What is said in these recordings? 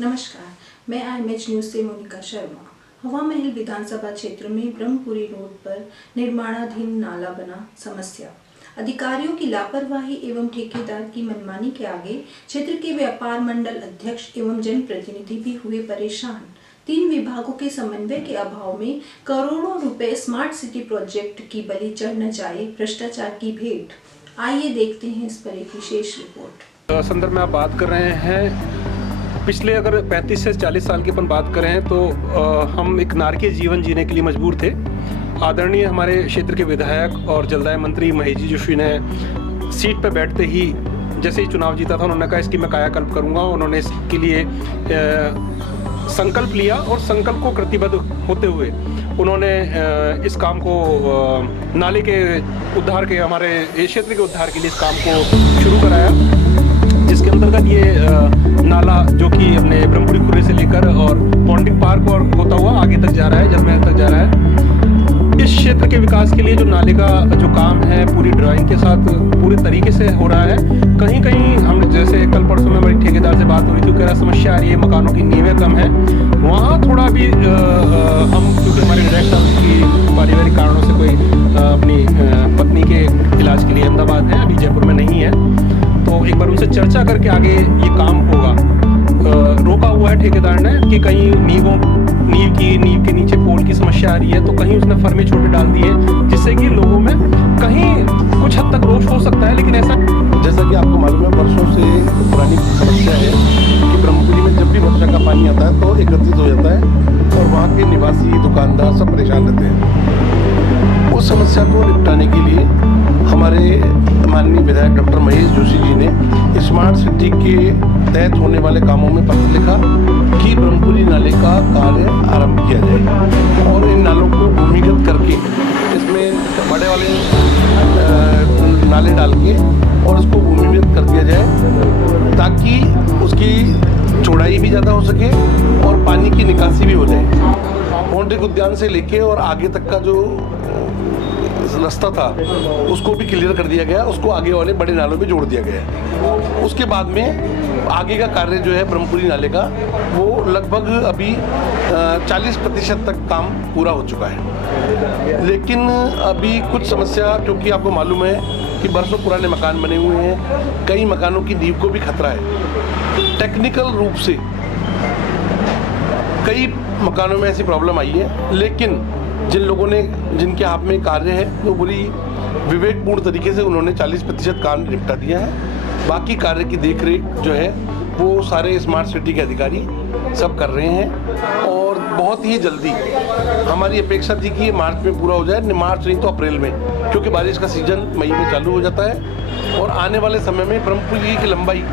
नमस्कार, मैं IMH news से मोनिका शर्मा। हवा महल विधानसभा क्षेत्र में ब्रह्मपुरी रोड पर निर्माणाधीन नाला बना समस्या। अधिकारियों की लापरवाही एवं ठेकेदार की मनमानी के आगे क्षेत्र के व्यापार मंडल अध्यक्ष एवं जनप्रतिनिधि भी हुए परेशान। 3 विभागों के समन्वय के अभाव में करोड़ों रुपए स्मार्ट सिटी प्रोजेक्ट की बलि चढ़ न जाए भ्रष्टाचार की भेंट। आइए देखते हैं इस पर एक विशेष रिपोर्ट। संदर्भ में आप बात कर रहे हैं, पिछले अगर 35 से 40 साल की अपन बात करें तो हम एक नारकीय जीवन जीने के लिए मजबूर थे। आदरणीय हमारे क्षेत्र के विधायक और जलदाय मंत्री महेश जी जोशी ने सीट पर बैठते ही जैसे ही चुनाव जीता था, उन्होंने कहा इसकी मैं कायाकल्प करूंगा। उन्होंने इसके लिए संकल्प लिया और संकल्प को कृतिबद्ध होते हुए उन्होंने इस काम को नाले के उद्धार के, हमारे क्षेत्र के उद्धार के लिए इस काम को शुरू कराया, जिसके अंतर्गत ये नाला जो कि अपने ब्रह्मपुरी खुर्रे से लेकर और पॉन्डिंग पार्क और होता हुआ आगे तक जा रहा है, जलमहल तक जा रहा है। इस क्षेत्र के विकास के लिए जो नाले का जो काम है पूरी ड्राइंग के साथ पूरे तरीके से हो रहा है। कहीं कहीं हम जैसे कल परसों में हमारी ठेकेदार से बात हो रही थी, कह रहा समस्या आ रही है, मकानों की नींवें कम है। वहाँ थोड़ा भी हम क्योंकि हमारे विधायक साहब की पारिवारिक कारणों से कोई अपनी पत्नी के इलाज के लिए अहमदाबाद है, अभी जयपुर में नहीं है, तो एक बार उनसे चर्चा करके आगे ये काम होगा। रोका हुआ है ठेकेदार ने कि कहीं नींव के नीचे पोल की समस्या आ रही है, तो कहीं उसने फर्मे छोटे डाल दिए, जिससे कि लोगों में कहीं कुछ हद तक रोष हो सकता है। लेकिन ऐसा जैसा कि आपको मालूम है, वर्षों से पुरानी समस्या है कि ब्रह्मपुरी में जब भी वर्षा का पानी आता है तो एकत्रित हो जाता है और वहाँ के निवासी दुकानदार सब परेशान रहते हैं। उस समस्या को निपटाने के लिए हमारे माननीय विधायक डॉक्टर महेश जोशी जी ने स्मार्ट सिटी के तहत होने वाले कामों में पत्र लिखा कि ब्रह्मपुरी नाले का कार्य आरंभ किया जाए और इन नालों को भूमिगत करके इसमें बड़े वाले नाले डाल के और उसको भूमिगत कर दिया जाए, ताकि उसकी चौड़ाई भी ज़्यादा हो सके और पानी की निकासी भी हो जाए। पौंड्रिक उद्यान से लेके और आगे तक का जो रास्ता था उसको भी क्लियर कर दिया गया, उसको आगे वाले बड़े नालों में जोड़ दिया गया। उसके बाद में आगे का कार्य जो है ब्रह्मपुरी नाले का, वो लगभग अभी 40% तक काम पूरा हो चुका है। लेकिन अभी कुछ समस्या, क्योंकि आपको मालूम है कि बरसों पुराने मकान बने हुए हैं, कई मकानों की नींव को भी खतरा है। टेक्निकल रूप से कई मकानों में ऐसी प्रॉब्लम आई है, लेकिन जिन लोगों ने, जिनके हाथ में कार्य है, वो बड़ी विवेकपूर्ण तरीके से उन्होंने 40% काम निपटा दिया है। बाकी कार्य की देखरेख जो है वो सारे स्मार्ट सिटी के अधिकारी सब कर रहे हैं और बहुत ही जल्दी हमारी अपेक्षा थी कि ये मार्च में पूरा हो जाए। मार्च नहीं तो अप्रैल में, क्योंकि बारिश का सीजन मई में चालू हो जाता है और आने वाले समय में ब्रह्मपुरी की लंबाई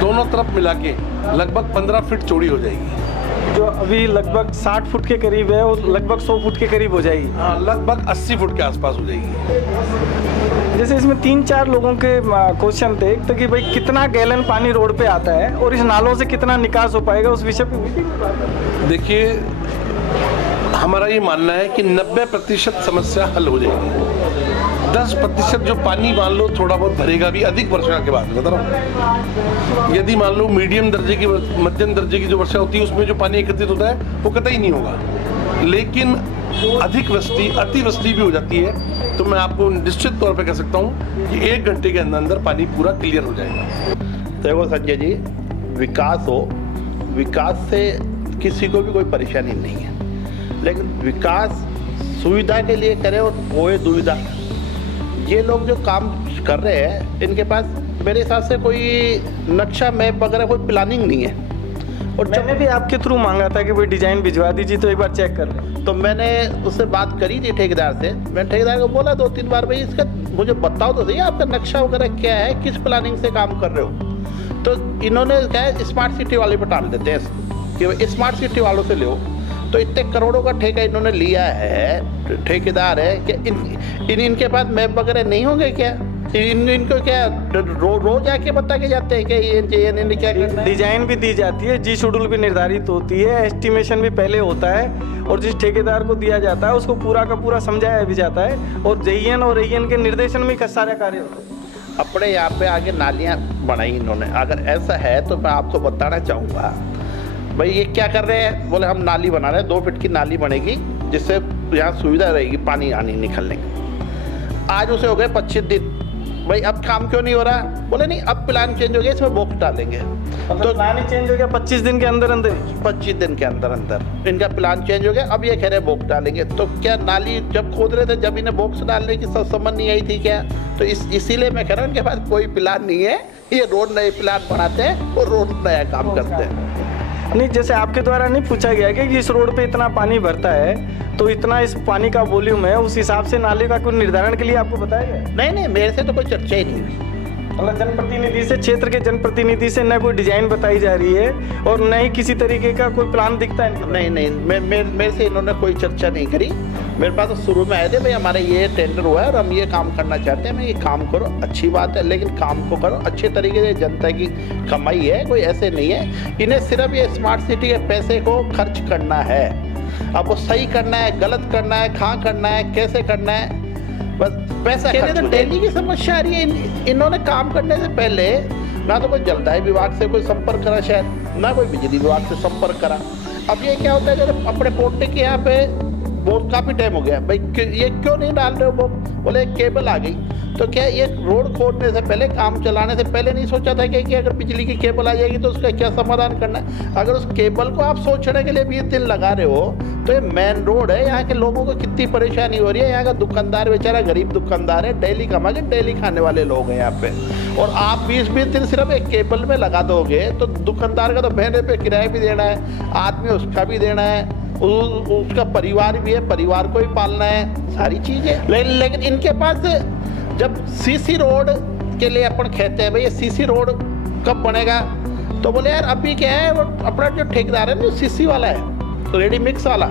दोनों तरफ मिला के लगभग 15 फीट चौड़ी हो जाएगी। जो अभी लगभग 60 फुट के करीब है, वो लगभग 100 फुट के करीब हो जाएगी। हाँ, लगभग 80 फुट के आसपास हो जाएगी। जैसे इसमें 3-4 लोगों के क्वेश्चन थे, तो कि भाई कितना गैलन पानी रोड पे आता है और इस नालों से कितना निकास हो पाएगा, उस विषय पे देखिए, हमारा ये मानना है कि 90% समस्या हल हो जाएगी। 10% जो पानी मान लो थोड़ा बहुत भरेगा भी अधिक वर्षा के बाद, बता रहा हूँ। यदि मान लो मीडियम दर्जे की, मध्यम दर्जे की जो वर्षा होती है उसमें जो पानी एकत्रित होता है वो कतई नहीं होगा। लेकिन अधिक वृष्टि, अतिवृष्टि भी हो जाती है, तो मैं आपको निश्चित तौर पे कह सकता हूँ कि 1 घंटे के अंदर अंदर पानी पूरा क्लियर हो जाएगा। देखो संजय जी, विकास से किसी को भी कोई परेशानी नहीं है, लेकिन विकास सुविधा के लिए करे और होए दुविधा। ये लोग जो काम कर रहे हैं, इनके पास मेरे हिसाब से कोई नक्शा मैप वगैरह कोई प्लानिंग नहीं है। और मैंने भी आपके थ्रू मांगा था कि भाई डिजाइन भिजवा दीजिए तो एक बार चेक कर लें। तो मैंने उससे बात करी थी ठेकेदार से। मैंने ठेकेदार को बोला 2-3 बार, भाई इसका मुझे बताओ तो सही, आपका नक्शा वगैरह क्या है, किस प्लानिंग से काम कर रहे हो। तो इन्होंने कहा है स्मार्ट सिटी वाले पर टाल देते हैं कि स्मार्ट सिटी वालों से लो। तो इतने करोड़ों का ठेका इन्होंने लिया है, ठेकेदार है कि इनके पास मैप वगैरह नहीं होंगे क्या? इनको क्या रोज आके बता के जाते हैं कि ये क्या? डिजाइन भी दी जाती है, जी शेड्यूल भी निर्धारित होती है, एस्टिमेशन भी पहले होता है और जिस ठेकेदार को दिया जाता है उसको पूरा का पूरा समझाया भी जाता है और जेईएन और एईएन के निर्देशन में सारे कार्य होते हैं। अपने यहाँ पे आगे नालियाँ बनाई इन्होंने। अगर ऐसा है तो मैं आपको बताना चाहूँगा भाई ये क्या कर रहे हैं, बोले हम नाली बना रहे हैं, 2 फीट की नाली बनेगी जिससे यहाँ सुविधा रहेगी पानी आने निकलने की। आज उसे हो गए 25 दिन, भाई अब काम क्यों नहीं हो रहा, बोले नहीं अब प्लान चेंज हो गया, इसमें बॉक्स डालेंगे। तो प्लान ही चेंज हो गया 25 दिन के अंदर अंदर 25 दिन के अंदर अंदर इनका प्लान चेंज हो गया। अब ये कह रहे हैं बॉक्स डालेंगे, तो क्या नाली जब खोद रहे थे जब इन्हें बॉक्स डालने की समझ नहीं आई थी क्या? तो इसीलिए मैं कह रहा हूँ इनके पास कोई प्लान नहीं है, ये रोड नए प्लान बनाते हैं और रोड नया काम करते हैं। नहीं, जैसे आपके द्वारा नहीं पूछा गया कि इस रोड पे इतना पानी भरता है तो इतना इस पानी का वॉल्यूम है, उस हिसाब से नाले का कोई निर्धारण के लिए आपको बताया गया? नहीं, मेरे से तो कोई चर्चा ही नहीं हुई। मतलब जनप्रतिनिधि से, क्षेत्र के जनप्रतिनिधि से न कोई डिजाइन बताई जा रही है और न ही किसी तरीके का कोई प्लान दिखता है? नहीं, मेरे से इन्होंने कोई चर्चा नहीं करी। मेरे पास तो शुरू में आए थे, भाई हमारे ये टेंडर हुआ है और हम ये काम करना चाहते हैं, मैं ये काम करो, अच्छी बात है, लेकिन काम को करो अच्छे तरीके से, जनता की कमाई है, कोई ऐसे नहीं है। इन्हें सिर्फ ये स्मार्ट सिटी के पैसे को खर्च करना है। अब वो सही करना है, गलत करना है, कहाँ करना है, कैसे करना है, बस पैसा खर्च। तो डेली की समस्या आ रही है। इन्होंने काम करने से पहले ना तो कोई जलदाय विभाग से कोई संपर्क करा, शायद ना कोई बिजली विभाग से संपर्क करा। अब ये क्या होता है, जब अपने पोर्टे के यहाँ पे बहुत काफ़ी टाइम हो गया, भाई ये क्यों नहीं डाल रहे हो? वो बोले केबल आ गई। तो क्या ये रोड खोदने से पहले, काम चलाने से पहले नहीं सोचा था कि अगर बिजली की केबल आ जाएगी तो उसका क्या समाधान करना है? अगर उस केबल को आप सोचने के लिए 20 दिन लगा रहे हो तो ये मेन रोड है, यहाँ के लोगों को कितनी परेशानी हो रही है। यहाँ का दुकानदार बेचारा गरीब दुकानदार है, डेली कमा के डेली खाने वाले लोग हैं यहाँ पे, और आप 20-20 दिन सिर्फ एक केबल में लगा दोगे तो दुकानदार का तो महीने पे किराया भी देना है, आदमी उसका भी देना है, उसका परिवार भी है, परिवार को भी पालना है, सारी चीज़ें। लेकिन इनके पास जब सीसी रोड के लिए अपन कहते हैं भाई ये सीसी रोड कब बनेगा, तो बोले यार अभी क्या है, वो अपना जो ठेकेदार है ना सीसी वाला है, रेडी मिक्स वाला,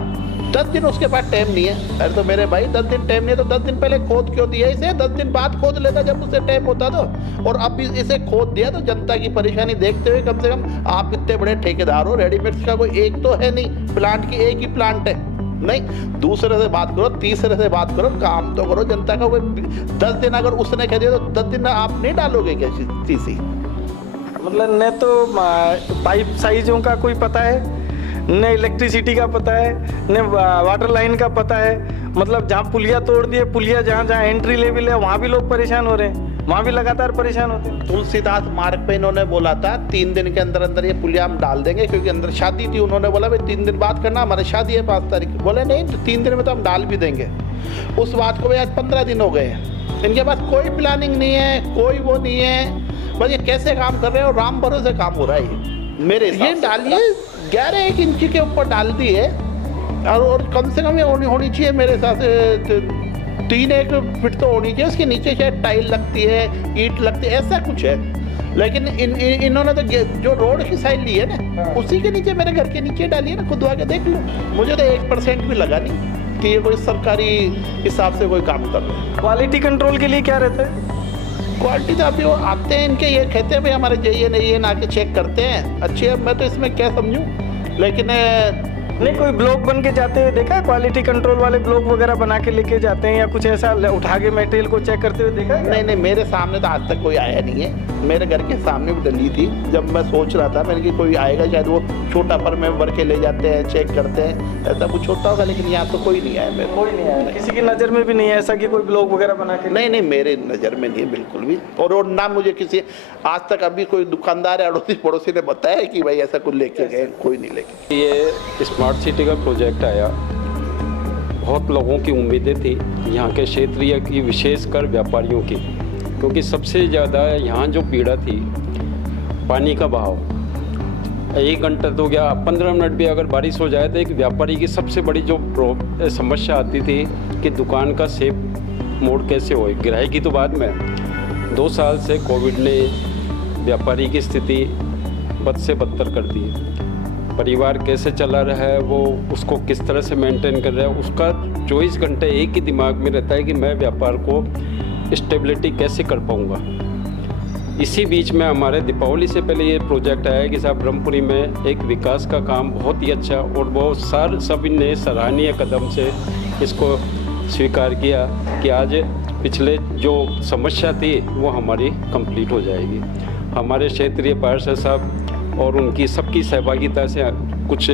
10 दिन उसके पास टाइम नहीं है। अरे तो मेरे भाई 10 दिन टाइम नहीं है तो 10 दिन पहले खोद क्यों दिया इसे? 10 दिन बाद खोद लेता जब उसे टाइम होता तो। और अब इसे खोद दिया तो जनता की परेशानी देखते हुए, कम से कम आप इतने बड़े ठेकेदार हो, रेडी मिक्स का कोई एक तो है नहीं प्लांट की, एक ही प्लांट है नहीं, दूसरे से बात करो, तीसरे से बात करो, काम तो करो। जनता का कोई 10 दिन अगर उसने कह दिया तो 10 दिन आप नहीं डालोगे क्या सीसी? मतलब न तो पाइप साइजों का कोई पता है, न इलेक्ट्रिसिटी का पता है, न वाटर लाइन का पता है। मतलब जहाँ पुलिया तोड़ दिए, पुलिया जहाँ जहाँ एंट्री लेवल है वहाँ भी लोग परेशान हो रहे हैं, वहाँ भी लगातार परेशान होते हैं। तुलसीदास मार्ग पे इन्होंने बोला था 3 दिन के अंदर अंदर ये पुलिया हम डाल देंगे, क्योंकि अंदर शादी थी। उन्होंने बोला भाई 3 दिन बाद करना, हमारी शादी है 5 तारीख। बोले नहीं, तो 3 दिन में तो हम डाल भी देंगे। उस बात को भाई आज 15 दिन हो गए, इनके पास कोई प्लानिंग नहीं है, कोई वो नहीं है, बस ये कैसे काम कर रहे हैं और राम भरोसे काम हो रहा है ये मेरे। ये डालिए 11 इंच के ऊपर डाल दिए, और कम से कम ये होनी चाहिए मेरे हिसाब से 3-1 फीट तो होनी चाहिए। उसके नीचे शायद टाइल लगती है, ईंट लगती है, ऐसा कुछ है। लेकिन इन्होंने तो जो रोड की साइड ली है ना, उसी के नीचे, मेरे घर के नीचे डाली है ना, खुदवा के देख लो। मुझे तो 1% भी लगा नहीं कि ये कोई सरकारी हिसाब से कोई काम कर रहे हैं। क्वालिटी कंट्रोल के लिए क्या रहता है? क्वालिटी तो अभी वो आते हैं इनके, ये कहते हैं भाई हमारे JN आके चेक करते हैं। अच्छी है, मैं तो इसमें क्या समझूं, लेकिन नहीं, कोई ब्लॉक बन के जाते हुए देखा है? क्वालिटी कंट्रोल वाले ब्लॉक वगैरह बना के लेके जाते हैं या कुछ ऐसा उठा के मटेरियल को चेक करते हुए देखा है? नहीं, मेरे सामने तो आज तक कोई आया नहीं है। मेरे घर के सामने भी डली थी, जब मैं सोच रहा था मैंने कि कोई आएगा, शायद वो छोटा पर में भर के ले जाते हैं, चेक करते हैं, ऐसा कुछ होता होगा। लेकिन यहाँ तो कोई नहीं आया, मेरे कोई नहीं आया, किसी की नज़र में भी नहीं है ऐसा कि कोई ब्लॉक वगैरह बना के? नहीं, मेरे नज़र में नहीं है बिल्कुल भी। और ना मुझे किसी आज तक अभी कोई दुकानदार या अड़ोसी पड़ोसी ने बताया कि भाई ऐसा कुछ लेके गए, कोई नहीं लेके। ये स्मार्ट सिटी का प्रोजेक्ट आया, बहुत लोगों की उम्मीदें थी, यहाँ के क्षेत्रीय की, विशेषकर व्यापारियों की, क्योंकि सबसे ज़्यादा यहाँ जो पीड़ा थी पानी का बहाव। 1 घंटा तो क्या 15 मिनट भी अगर बारिश हो जाए तो एक व्यापारी की सबसे बड़ी जो समस्या आती थी कि दुकान का सेफ मोड कैसे हो। ग्राहकी तो बाद में 2 साल से कोविड ने व्यापारी की स्थिति बद से बदतर कर दी। परिवार कैसे चला रहा है, वो उसको किस तरह से मेंटेन कर रहा है, उसका 24 घंटे एक ही दिमाग में रहता है कि मैं व्यापार को स्टेबिलिटी कैसे कर पाऊँगा। इसी बीच में हमारे दीपावली से पहले ये प्रोजेक्ट आया कि साहब ब्रह्मपुरी में एक विकास का काम बहुत ही अच्छा, और बहुत सभी ने सराहनीय कदम से इसको स्वीकार किया कि आज पिछले जो समस्या थी वो हमारी कंप्लीट हो जाएगी। हमारे क्षेत्रीय पार्षद साहब और उनकी सबकी सहभागिता से कुछ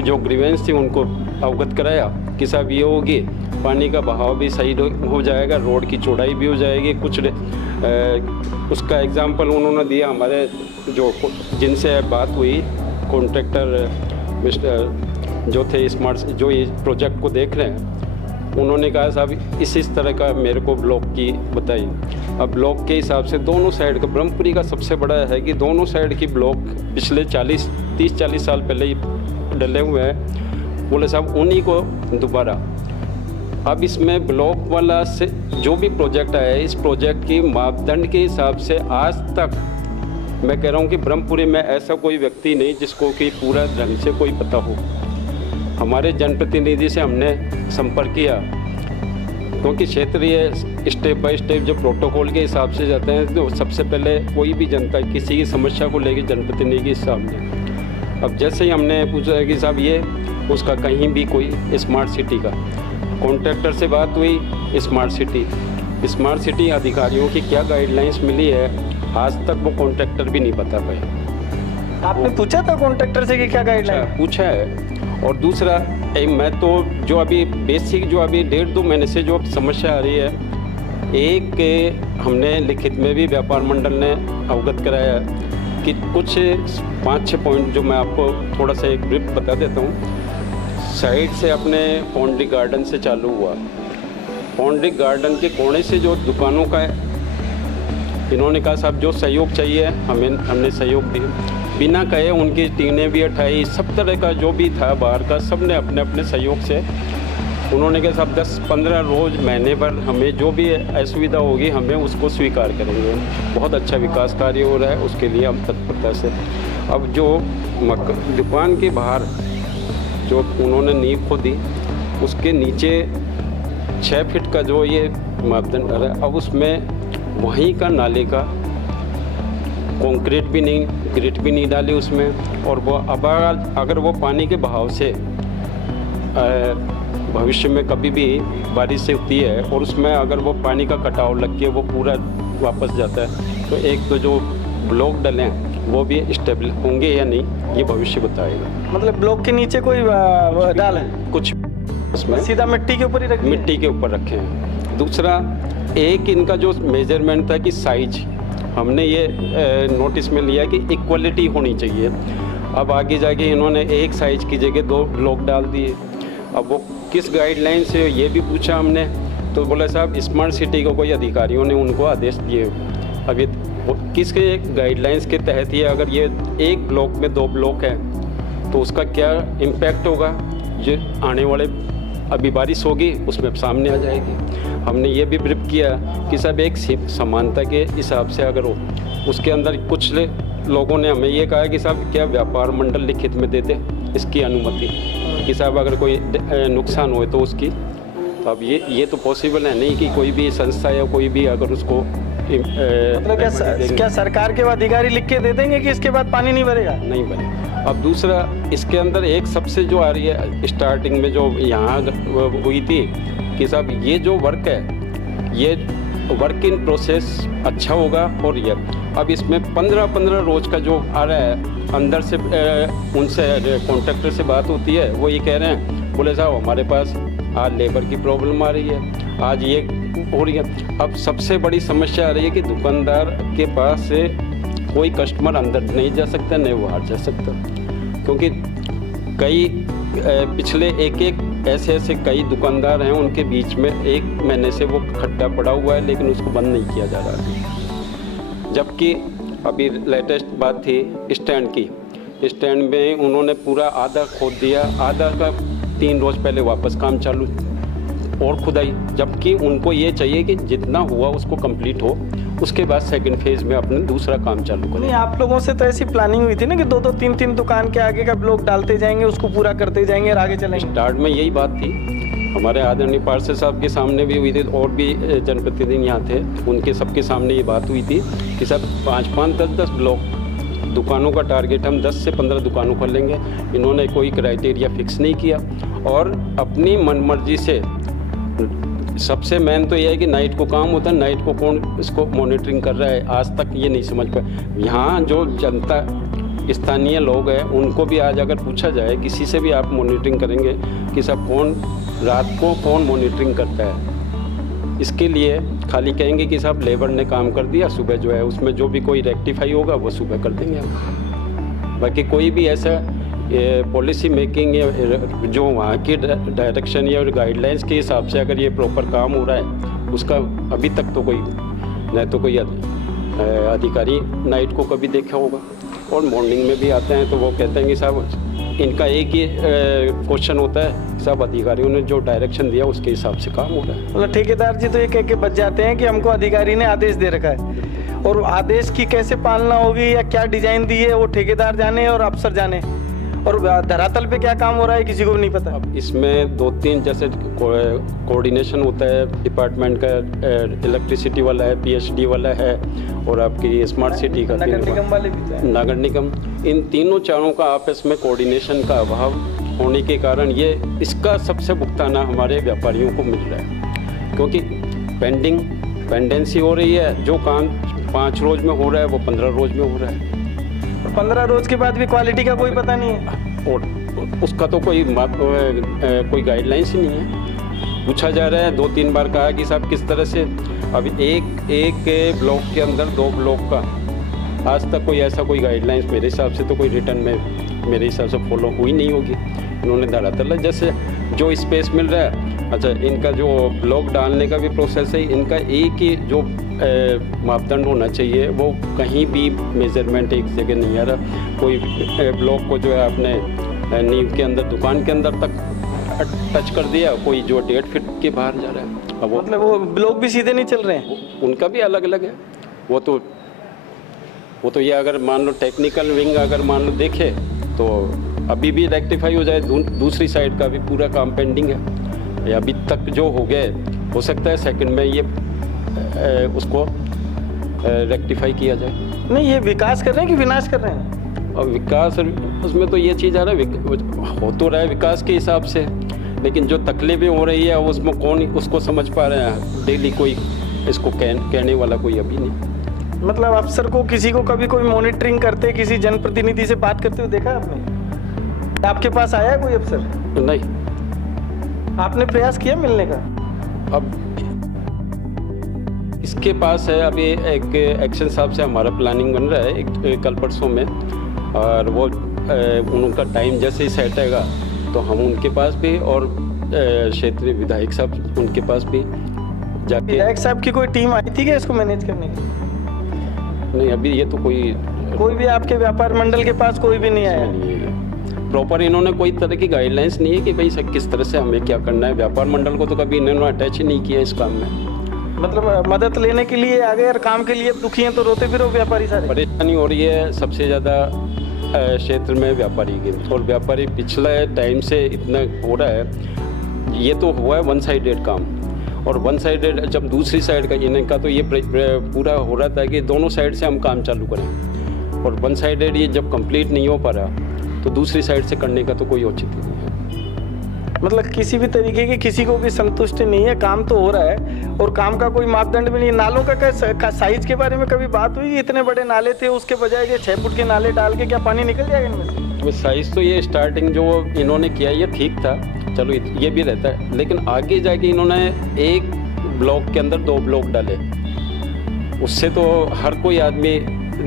जो ग्रीवेंस थी उनको अवगत कराया कि साहब ये होगी, पानी का बहाव भी सही हो जाएगा, रोड की चौड़ाई भी हो जाएगी। कुछ उसका एग्जांपल उन्होंने दिया। हमारे जो जिनसे बात हुई कॉन्ट्रैक्टर मिस्टर जो थे स्मार्ट, जो ये प्रोजेक्ट को देख रहे हैं, उन्होंने कहा साहब इस तरह का मेरे को ब्लॉक की बताई। अब ब्लॉक के हिसाब से दोनों साइड का, ब्रह्मपुरी का सबसे बड़ा है कि दोनों साइड की ब्लॉक पिछले 30-40 साल पहले ही डले हुए हैं। बोले साहब उन्हीं को दोबारा, अब इसमें ब्लॉक वाला से जो भी प्रोजेक्ट आया है, इस प्रोजेक्ट की मापदंड के हिसाब से आज तक मैं कह रहा हूँ कि ब्रह्मपुरी में ऐसा कोई व्यक्ति नहीं जिसको कि पूरा ढंग से कोई पता हो। हमारे जनप्रतिनिधि से हमने संपर्क किया, क्योंकि क्षेत्रीय स्टेप बाय स्टेप जो प्रोटोकॉल के हिसाब से जाते हैं, तो सबसे पहले कोई भी जनता किसी की समस्या को लेकर जनप्रतिनिधि के सामने। अब जैसे ही हमने पूछा कि साहब ये उसका कहीं भी कोई स्मार्ट सिटी का कॉन्ट्रैक्टर से बात हुई, स्मार्ट सिटी अधिकारियों की क्या गाइडलाइंस मिली है आज तक वो कॉन्ट्रैक्टर भी नहीं बता पाए। आपने पूछा था कॉन्ट्रैक्टर से कि क्या गाइडलाइन? पूछा है। और दूसरा मैं तो जो अभी बेसिक जो अभी 1.5-2 महीने से जो समस्या आ रही है, एक हमने लिखित में भी व्यापार मंडल ने अवगत कराया कि कुछ 5-6 पॉइंट जो मैं आपको थोड़ा सा एक ब्रीफ बता देता हूँ। साइड से अपने पौंडी गार्डन से चालू हुआ, पौंडी गार्डन के कोने से जो दुकानों का है, इन्होंने कहा साहब जो सहयोग चाहिए हमने सहयोग दिया, बिना कहे उनकी टीनें भी उठाई, सब तरह का जो भी था बाहर का, सब ने अपने अपने सहयोग से। उन्होंने कहा साहब 10-15 रोज़ महीने भर हमें जो भी असुविधा होगी हमें उसको स्वीकार करेंगे। बहुत अच्छा विकास कार्य हो रहा है, उसके लिए हम तत्परता से। अब जो दुकान के बाहर जो उन्होंने नींव खोदी, उसके नीचे 6 फीट का जो ये मापदंड है, अब उसमें वहीं का नाले का कंक्रीट भी नहीं, ग्रिट भी नहीं डाली उसमें। और वो अब अगर वो पानी के बहाव से भविष्य में कभी भी बारिश से होती है और उसमें अगर वो पानी का कटाव लग के वो पूरा वापस जाता है, तो एक तो जो ब्लॉक डले हैं वो भी स्टेबल होंगे या नहीं, ये भविष्य बताएगा। मतलब ब्लॉक के नीचे कोई डाल है कुछ उसमें सीधा मिट्टी के ऊपर ही रखे? मिट्टी के ऊपर रखे हैं। दूसरा एक इनका जो मेजरमेंट था कि साइज, हमने ये नोटिस में लिया कि इक्वलिटी होनी चाहिए। अब आगे जाके इन्होंने एक साइज की जगह 2 ब्लॉक डाल दिए। अब वो किस गाइडलाइन से, ये भी पूछा हमने, तो बोला साहब स्मार्ट सिटी को कोई अधिकारियों ने उनको आदेश दिए। अब ये किसके गाइडलाइंस के तहत ये, अगर ये एक ब्लॉक में 2 ब्लॉक हैं तो उसका क्या इम्पैक्ट होगा, ये आने वाले अभी बारिश होगी उसमें सामने आ जाएगी। हमने ये भी ब्रीफ किया कि सब एक समानता के हिसाब से अगर हो, उसके अंदर कुछ लोगों ने हमें ये कहा कि साहब क्या व्यापार मंडल लिखित में देते इसकी अनुमति कि साहब अगर कोई नुकसान हो तो उसकी। तो अब ये तो पॉसिबल है नहीं कि कोई भी संस्था या कोई भी अगर उसको मतलब क्या सरकार के अधिकारी लिख के दे देंगे कि इसके बाद पानी नहीं भरेगा? नहीं भरेगा। अब दूसरा इसके अंदर एक सबसे जो आ रही है स्टार्टिंग में जो यहाँ हुई थी कि साहब ये जो वर्क है ये वर्क इन प्रोसेस अच्छा होगा। और ये अब इसमें 15 रोज का जो आ रहा है, अंदर से उनसे कॉन्ट्रैक्टर से बात होती है, वो ये कह रहे हैं, बोले साहब हमारे पास आज लेबर की प्रॉब्लम आ रही है, आज ये हो रही है। अब सबसे बड़ी समस्या आ रही है कि दुकानदार के पास से कोई कस्टमर अंदर नहीं जा सकता, नहीं बाहर जा सकता, क्योंकि कई पिछले एक ऐसे कई दुकानदार हैं, उनके बीच में 1 महीने से वो खड्डा पड़ा हुआ है लेकिन उसको बंद नहीं किया जा रहा है। जबकि अभी लेटेस्ट बात थी स्टैंड की, स्टैंड में उन्होंने पूरा आधा खोद दिया, आधा का 3 रोज़ पहले वापस काम चालू और खुदाई, जबकि उनको ये चाहिए कि जितना हुआ उसको कंप्लीट हो, उसके बाद सेकंड फेज में अपने दूसरा काम चालू करें। नहीं, आप लोगों से तो ऐसी प्लानिंग हुई थी ना कि 2-2, 3-3 दुकान के आगे का ब्लॉक डालते जाएंगे, उसको पूरा करते जाएंगे और आगे चलेंगे। स्टार्ट में यही बात थी, हमारे आदरणीय पार्षद साहब के सामने भी हुई थी और भी जनप्रतिनिधि यहाँ थे, उनके सबके सामने ये बात हुई थी कि सब 5-5, 10-10 ब्लॉक दुकानों का टारगेट हम 10 से 15 दुकानों पर लेंगे। इन्होंने कोई क्राइटेरिया फिक्स नहीं किया और अपनी मनमर्जी से। सबसे मेन तो ये है कि नाइट को काम होता है, नाइट को कौन इसको मॉनिटरिंग कर रहा है, आज तक ये नहीं समझ पाए। यहाँ जो जनता स्थानीय लोग हैं उनको भी आज अगर पूछा जाए, किसी से भी आप मॉनिटरिंग करेंगे कि सब कौन रात को कौन मॉनिटरिंग करता है, इसके लिए खाली कहेंगे कि साहब लेबर ने काम कर दिया, सुबह जो है उसमें जो भी कोई रेक्टिफाई होगा वो सुबह कर देंगे हम। बाकी कोई भी ऐसा पॉलिसी मेकिंग या जो वहाँ की डायरेक्शन या गाइडलाइंस के हिसाब से अगर ये प्रॉपर काम हो रहा है, उसका अभी तक तो कोई न तो कोई अधिकारी नाइट को कभी देखा होगा, और मॉर्निंग में भी आते हैं तो वो कहते हैं कि साहब इनका एक ही क्वेश्चन होता है, सब अधिकारियों ने जो डायरेक्शन दिया उसके हिसाब से काम हो रहा है। मतलब ठेकेदार जी तो ये कह के बच जाते हैं कि हमको अधिकारी ने आदेश दे रखा है, और आदेश की कैसे पालना होगी या क्या डिजाइन दी है वो ठेकेदार जाने और अफसर जाने, और धरातल पे क्या काम हो रहा है किसी को भी नहीं पता। अब इसमें 2-3 जैसे कोऑर्डिनेशन होता है, डिपार्टमेंट का इलेक्ट्रिसिटी वाला है, पीएचडी वाला है, और आपकी स्मार्ट सिटी का नगर निगम वाले भी थे। नगर निगम, इन तीनों चारों का आपस में कोऑर्डिनेशन का अभाव होने के कारण ये इसका सबसे भुगताना हमारे व्यापारियों को मिल रहा है, क्योंकि पेंडेंसी हो रही है, जो काम 5 रोज में हो रहा है वो 15 रोज में हो रहा है, 15 रोज के बाद भी क्वालिटी का कोई पता नहीं है, और उसका तो कोई गाइडलाइंस ही नहीं है। पूछा जा रहा है, 2-3 बार कहा कि साहब किस तरह से, अभी एक ब्लॉक के अंदर 2 ब्लॉक का आज तक कोई ऐसा कोई गाइडलाइंस मेरे हिसाब से तो कोई रिटर्न में मेरे हिसाब से फॉलो हुई नहीं होगी। उन्होंने धरातल जैसे जो स्पेस मिल रहा है, अच्छा इनका जो ब्लॉक डालने का भी प्रोसेस है, इनका एक ही जो मापदंड होना चाहिए, वो कहीं भी मेजरमेंट एक जगह नहीं आ रहा। कोई ब्लॉक को जो है आपने नींव के अंदर, दुकान के अंदर तक टच कर दिया, कोई जो 1.5 फीट के बाहर जा रहा है। अब मतलब वो ब्लॉक भी सीधे नहीं चल रहे हैं, उनका भी अलग अलग है। वो तो ये अगर मान लो टेक्निकल विंग अगर मान लो देखे तो अभी भी रेक्टिफाई हो जाए, दूसरी साइड का भी पूरा काम पेंडिंग है। अभी तक जो हो गए, हो सकता है सेकंड में ये उसको रेक्टिफाई किया जाए। नहीं ये विकास कर रहे हैं कि विनाश कर रहे हैं? और विकास उसमें तो ये चीज़ आ रहा है, हो तो रहा है विकास के हिसाब से, लेकिन जो तकलीफें हो रही है उसमें कौन उसको समझ पा रहे हैं डेली, कोई इसको कहने वाला कोई अभी नहीं। मतलब अफसर को किसी को कभी कोई मॉनिटरिंग करते, किसी जनप्रतिनिधि से बात करते हुए देखा आपने? आपके पास आया है कोई अफसर? नहीं। आपने प्रयास किया मिलने का? अब इसके पास है, अभी एक एक्शन साहब से हमारा प्लानिंग बन रहा है कल परसों में, और वो उनका टाइम जैसे ही सेट आएगा तो हम उनके पास भी, और क्षेत्रीय विधायक साहब उनके पास भी जाके। विधायक साहब की कोई टीम आई थी क्या इसको मैनेज करने की? नहीं, अभी ये तो कोई भी आपके व्यापार मंडल के पास कोई भी नहीं आया? नहीं है प्रॉपर, इन्होंने कोई तरह की गाइडलाइंस नहीं है कि भाई किस तरह से हमें क्या करना है। व्यापार मंडल को तो कभी इन्होंने अटैच ही नहीं किया इस काम में। मतलब मदद लेने के लिए आ गए और काम के लिए दुखी हैं तो रोते फिरो व्यापारी सारे। परेशानी हो रही है सबसे ज़्यादा क्षेत्र में व्यापारी की, और व्यापारी पिछले टाइम से इतना हो रहा है, ये तो हुआ है 1 साइडेड काम, और 1 साइडेड जब दूसरी साइड का इनका तो ये पूरा हो रहा था कि दोनों साइड से हम काम चालू करें, और 1 साइडेड ये जब कंप्लीट नहीं हो पा रहा तो दूसरी साइड से करने का तो कोई औचित्य नहीं है। मतलब किसी भी तरीके की किसी को भी संतुष्टि नहीं है, काम तो हो रहा है और काम का कोई मापदंड भी नहीं है। नालों का साइज के बारे में कभी बात हुई? इतने बड़े नाले थे, उसके बजाय ये 6 फुट के नाले डाल के क्या पानी निकल जाएगा इनमें से? तो साइज तो ये स्टार्टिंग जो इन्होंने किया ये ठीक था, चलो ये भी रहता है, लेकिन आगे जाके इन्होंने एक ब्लॉक के अंदर 2 ब्लॉक डाले, उससे तो हर कोई आदमी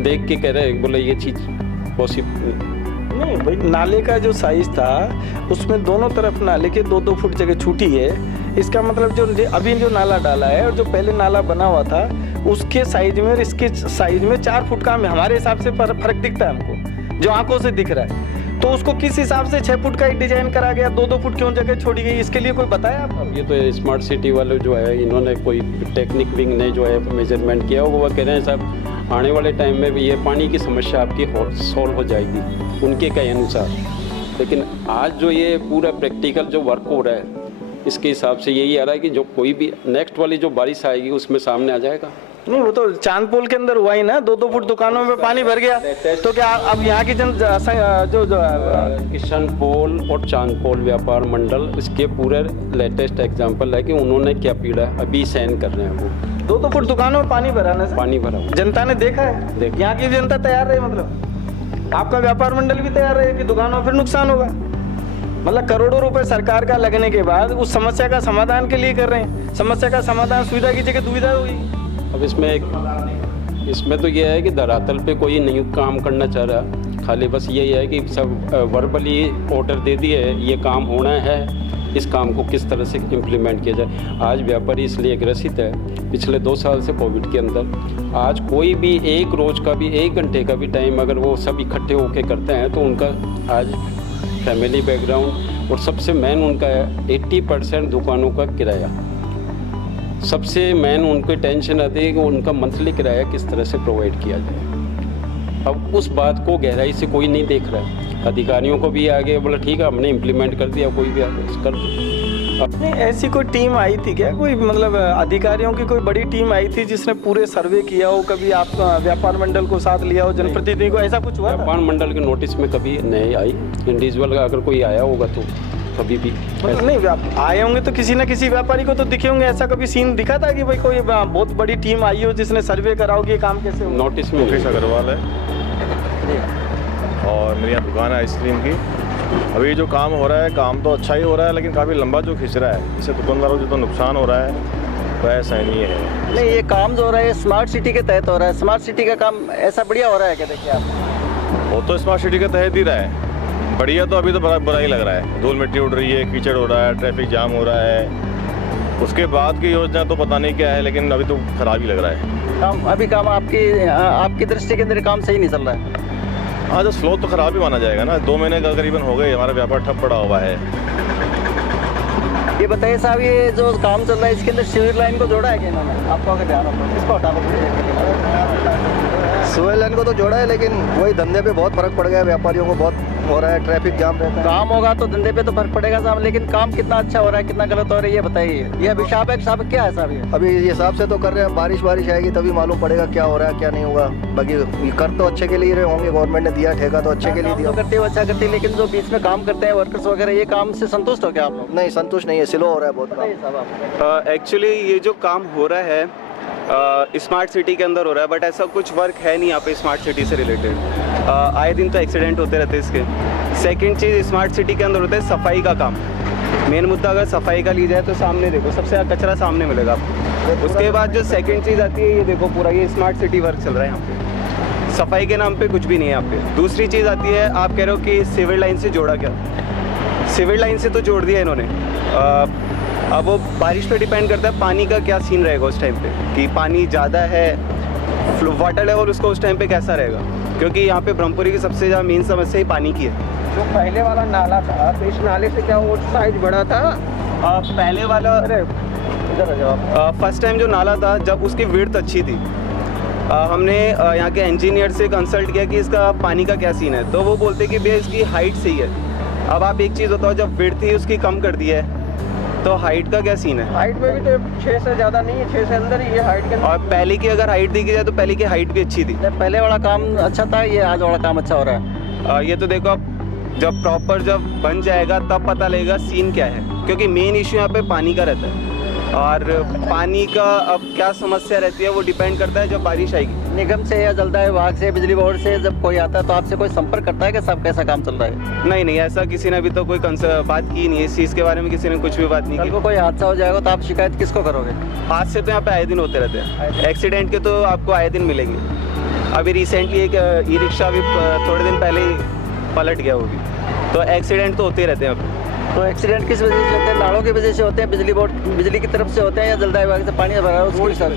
देख के कह रहे हैं, बोले ये चीज़ पॉसिबल नहीं भाई। नाले का जो साइज था उसमें दोनों तरफ नाले के 2-2 फुट जगह छूटी है। इसका मतलब जो अभी जो नाला डाला है और जो पहले नाला बना हुआ था उसके साइज में और इसके साइज में 4 फुट का हमारे हिसाब से फर्क दिखता है हमको, जो आंखों से दिख रहा है। तो उसको किस हिसाब से 6 फुट का एक डिजाइन करा गया, 2-2 फुट क्यों जगह छोड़ी गई, इसके लिए कोई बताया आपको? ये तो स्मार्ट सिटी वाले जो है इन्होंने कोई टेक्निक विंग ने जो है मेजरमेंट किया, वो कह रहे हैं साहब आने वाले टाइम में भी ये पानी की समस्या आपकी सॉल्व हो जाएगी उनके कहे अनुसार। लेकिन आज जो ये पूरा प्रैक्टिकल जो वर्क हो रहा है इसके हिसाब से यही आ रहा है कि जो कोई भी नेक्स्ट वाली जो बारिश आएगी उसमें सामने आ जाएगा। नहीं वो तो चांदपोल के अंदर हुआ ही ना, 2-2 फुट दुकानों में पानी भर गया, तो क्या अब यहाँ की जो किशनपोल और चांदपोल व्यापार मंडल इसके पूरे लेटेस्ट एग्जांपल है कि उन्होंने क्या पीड़ा अभी सहन कर रहे हैं। वो 2-2 फुट दुकानों में पानी भरा ना, पानी भरा जनता ने देखा है, यहाँ की जनता तैयार रही मतलब आपका व्यापार मंडल भी तैयार है कि दुकानों फिर नुकसान होगा। मतलब करोड़ों रुपए सरकार का लगने के बाद उस समस्या का समाधान के लिए कर रहे हैं। समस्या का समाधान सुविधा की जगह दुविधा होगी। अब इसमें तो यह है कि धरातल पे कोई नहीं काम करना चाह रहा, खाली बस यही है कि सब वर्बली ऑर्डर दे दिए ये काम होना है, इस काम को किस तरह से इम्प्लीमेंट किया जाए। आज व्यापारी इसलिए ग्रसित है पिछले 2 साल से कोविड के अंदर। आज कोई भी एक रोज़ का भी 1 घंटे का भी टाइम अगर वो सब इकट्ठे होकर करते हैं तो उनका आज फैमिली बैकग्राउंड और सबसे मेन उनका है 80% दुकानों का किराया। सबसे मेन उनकी टेंशन आती है कि उनका मंथली किराया किस तरह से प्रोवाइड किया जाए। अब उस बात को गहराई से कोई नहीं देख रहा है। अधिकारियों को भी आगे बोला ठीक है हमने इम्प्लीमेंट कर दिया, कोई भी आगे कर नहीं, ऐसी कोई टीम आई थी क्या, कोई मतलब अधिकारियों की कोई बड़ी टीम आई थी जिसने पूरे सर्वे किया हो, कभी आप व्यापार मंडल को साथ लिया हो, जनप्रतिनिधि को, ऐसा कुछ हुआ? व्यापार मंडल के नोटिस में कभी नहीं आई। इंडिविजुअल अगर कोई आया होगा तो कभी भी मतलब नहीं आए होंगे तो किसी न किसी व्यापारी को तो दिखे होंगे। ऐसा कभी सीन दिखा था कि भाई कोई बहुत बड़ी टीम आई हो जिसने सर्वे करा हो कि ये काम कैसे हो? नोटिस में मुकेश अग्रवाल है और मेरी यहाँ दुकान है आइसक्रीम की। अभी जो काम हो रहा है काम तो अच्छा ही हो रहा है, लेकिन काफ़ी लंबा जो खिंच रहा है, इससे दुकानदारों को जो तो नुकसान हो रहा है तो ऐसा नहीं है। नहीं, ये काम जो हो रहा है स्मार्ट सिटी के तहत हो रहा है। स्मार्ट सिटी का काम ऐसा बढ़िया हो रहा है क्या? देखिए आप, वो तो स्मार्ट सिटी के तहत ही रहा है। बढ़िया तो अभी तो बड़ा बुरा ही लग रहा है। धूल मिट्टी उड़ रही है, कीचड़ हो रहा है, ट्रैफिक जाम हो रहा है। उसके बाद की योजना तो पता नहीं क्या है, लेकिन अभी तो खराब ही लग रहा है अभी काम आपकी दृष्टि के अंदर काम सही नहीं चल रहा है। हाँ, तो स्लो तो खराब ही माना जाएगा ना। 2 महीने का करीबन हो गए हमारा व्यापार ठप पड़ा हुआ है। ये बताइए साहब, ये जो काम चल रहा है इसके अंदर सिविल लाइन को जोड़ा है क्या इन्होंने? आपको अगर ध्यान हो इसको हटा सिविल लाइन को तो जोड़ा है, लेकिन वही धंधे पे बहुत फर्क पड़ गया है। व्यापारियों को बहुत हो रहा है, ट्रैफिक जाम रहता है। काम होगा तो धंधे पे तो फर्क पड़ेगा साहब, लेकिन काम कितना अच्छा हो रहा है कितना गलत हो रहा है ये बताइए। ये अभिशाप है साहब, क्या है साहब ये? अभी ये हिसाब से तो कर रहे हैं, बारिश आएगी तभी मालूम पड़ेगा क्या हो रहा है क्या नहीं होगा। बाकी कर तो अच्छे के लिए रहे होंगे, गवर्नमेंट ने दिया ठेका तो अच्छे के लिए दिया। करते हो अच्छा करते, लेकिन जो बीच में काम करते हैं वर्कर्स वगैरह, ये काम से संतुष्ट हो क्या आप लोग? नहीं, संतुष्ट नहीं है, स्लो हो रहा है बहुत। एक्चुअली ये जो काम हो रहा है स्मार्ट सिटी के अंदर हो रहा है, बट ऐसा कुछ वर्क है नहीं यहाँ पे स्मार्ट सिटी से रिलेटेड। आए दिन तो एक्सीडेंट होते रहते हैं इसके। सेकंड चीज़ स्मार्ट सिटी के अंदर होता है सफाई का काम। मेन मुद्दा अगर सफाई का ली जाए तो सामने देखो सबसे ज़्यादा कचरा सामने मिलेगा आपको। उसके बाद जो सेकंड चीज़ आती है, ये देखो पूरा ये स्मार्ट सिटी वर्क चल रहा है यहाँ पे। सफाई के नाम पे कुछ भी नहीं है यहाँ पे। दूसरी चीज़ आती है, आप कह रहे हो कि सिविल लाइन से जोड़ा क्या? सिविल लाइन से तो जोड़ दिया इन्होंने। अब वो बारिश पे डिपेंड करता है पानी का क्या सीन रहेगा उस टाइम पे, कि पानी ज़्यादा है, वाटर लेवल उसका उस टाइम पे कैसा रहेगा, क्योंकि यहाँ पे ब्रह्मपुरी की सबसे ज़्यादा मेन समस्या ही पानी की है। जो पहले वाला नाला था तो इस नाले से क्या वो साइज बड़ा था? पहले वाला फर्स्ट टाइम जो नाला था जब उसकी विड्थ अच्छी थी, हमने यहाँ के इंजीनियर से कंसल्ट किया कि इसका पानी का क्या सीन है, तो वो बोलते कि भैया इसकी हाइट सही है। अब आप एक चीज़ बताओ, जब विड्थ थी उसकी कम कर दी है तो हाइट का क्या सीन है? हाइट में भी तो 6 से ज़्यादा नहीं है, 6 से अंदर ही है हाइट के। और पहले की अगर हाइट देखी जाए तो पहले की हाइट भी अच्छी थी। पहले वाला काम अच्छा था, ये आज वाला काम अच्छा हो रहा है। ये तो देखो अब जब प्रॉपर जब बन जाएगा तब पता लगेगा सीन क्या है, क्योंकि मेन इश्यू यहाँ पे पानी का रहता है। और पानी का अब क्या समस्या रहती है वो डिपेंड करता है जब बारिश आएगी। निगम से या जलदाय विभाग से, बिजली बोर्ड से जब कोई आता है तो आपसे कोई संपर्क करता है कि सब कैसा काम चल रहा है? नहीं, ऐसा किसी ने अभी तो कोई बात की नहीं है। इस चीज़ के बारे में किसी ने कुछ भी बात नहीं की। कल को कोई हादसा हो जाएगा तो आप शिकायत किसको करोगे? हादसे तो यहाँ पे आए दिन होते रहते हैं। एक्सीडेंट के तो आपको आए दिन मिलेंगे। अभी रिसेंटली एक ई रिक्शा भी थोड़े दिन पहले ही पलट गया, वो भी। तो एक्सीडेंट तो होते रहते हैं अब। तो एक्सीडेंट किस वजह से होते हैं? नालों की वजह से होते हैं, बिजली की तरफ से होते हैं, या जलदाय विभाग से पानी भरा है उसकी सर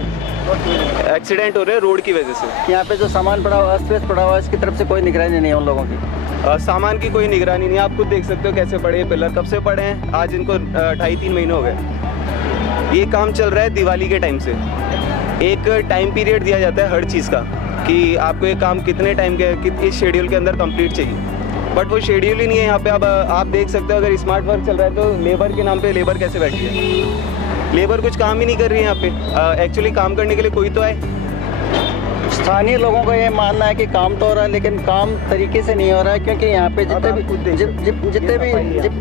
एक्सीडेंट हो रहे हैं रोड की वजह से। यहाँ पे जो सामान पड़ा हुआ, अस्त पड़ा हुआ है, इसकी तरफ से कोई निगरानी नहीं है उन लोगों की। सामान की कोई निगरानी नहीं है। आप खुद देख सकते हो कैसे पड़े हैं पिलर, कब से पड़े हैं, आज इनको 2.5-3 महीने हो गए। ये काम चल रहा है दिवाली के टाइम से। एक टाइम पीरियड दिया जाता है हर चीज़ का कि आपको ये काम कितने टाइम के इस शेड्यूल के अंदर कंप्लीट चाहिए, बट वो शेड्यूल ही नहीं है यहाँ पे। अब आप देख सकते हो अगर स्मार्ट वर्क चल रहा है तो लेबर के नाम पे लेबर कैसे बैठी है? लेबर कुछ काम ही नहीं कर रही है यहाँ पे। एक्चुअली काम करने के लिए कोई तो आए। स्थानीय लोगों का ये मानना है कि काम तो हो रहा है लेकिन काम तरीके से नहीं हो रहा है, क्योंकि यहाँ पे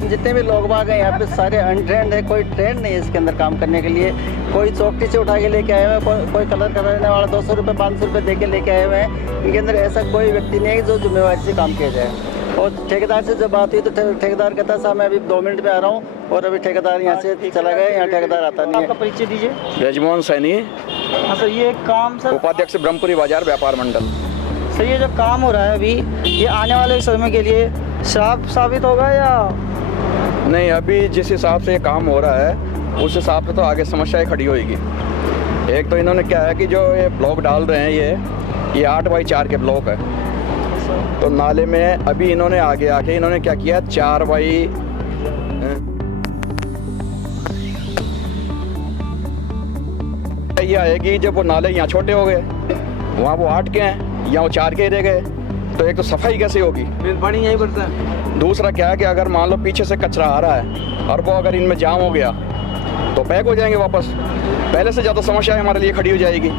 जितने भी लोग बाग हैं यहाँ पे सारे अनट्रेंड है, कोई ट्रेंड नहीं है इसके अंदर काम करने के लिए। कोई चौकटी से उठा के लेके आए हुए हैं, कोई कलर कराने वाला 200 रुपये 500 रुपये दे के लेके आए हुए हैं। इनके अंदर ऐसा कोई व्यक्ति नहीं है जो जिम्मेवारी से काम किया जाए। और ठेकेदार से जब बात हुई तो ठेकेदार कहता है साहब मैं अभी 2 मिनट में आ रहा हूँ, और अभी ठेकेदार यहाँ से चला गया, यहाँ ठेकेदार आता नहीं है। आपका परिचय दीजिए। ब्रजमोहन सैनी, हाँ सर, ये काम सर उपाध्यक्ष ब्रह्मपुरी बाजार व्यापार मंडल। सर ये जो काम हो रहा है अभी, ये आने वाले समय के लिए श्राप साबित होगा या नहीं? अभी जिस हिसाब से ये काम हो रहा है उस हिसाब से तो आगे समस्याएं खड़ी होगी। एक तो इन्होंने क्या है कि जो ये ब्लॉक डाल रहे हैं ये 8x4 के ब्लॉक है, तो नाले में अभी इन्होंने आगे आके इन्होंने क्या किया 4x ये आएगी। जब वो नाले यहाँ छोटे हो गए, वहाँ वो 8 के हैं, यहाँ वो 4 के रह गए, तो एक तो सफाई कैसे होगी? पानी यहीं पड़ता है। दूसरा क्या है कि अगर मान लो पीछे से कचरा आ रहा है और वो अगर इनमें जाम हो गया तो पैक हो जाएंगे वापस, पहले से ज़्यादा समस्या हमारे लिए खड़ी हो जाएगी।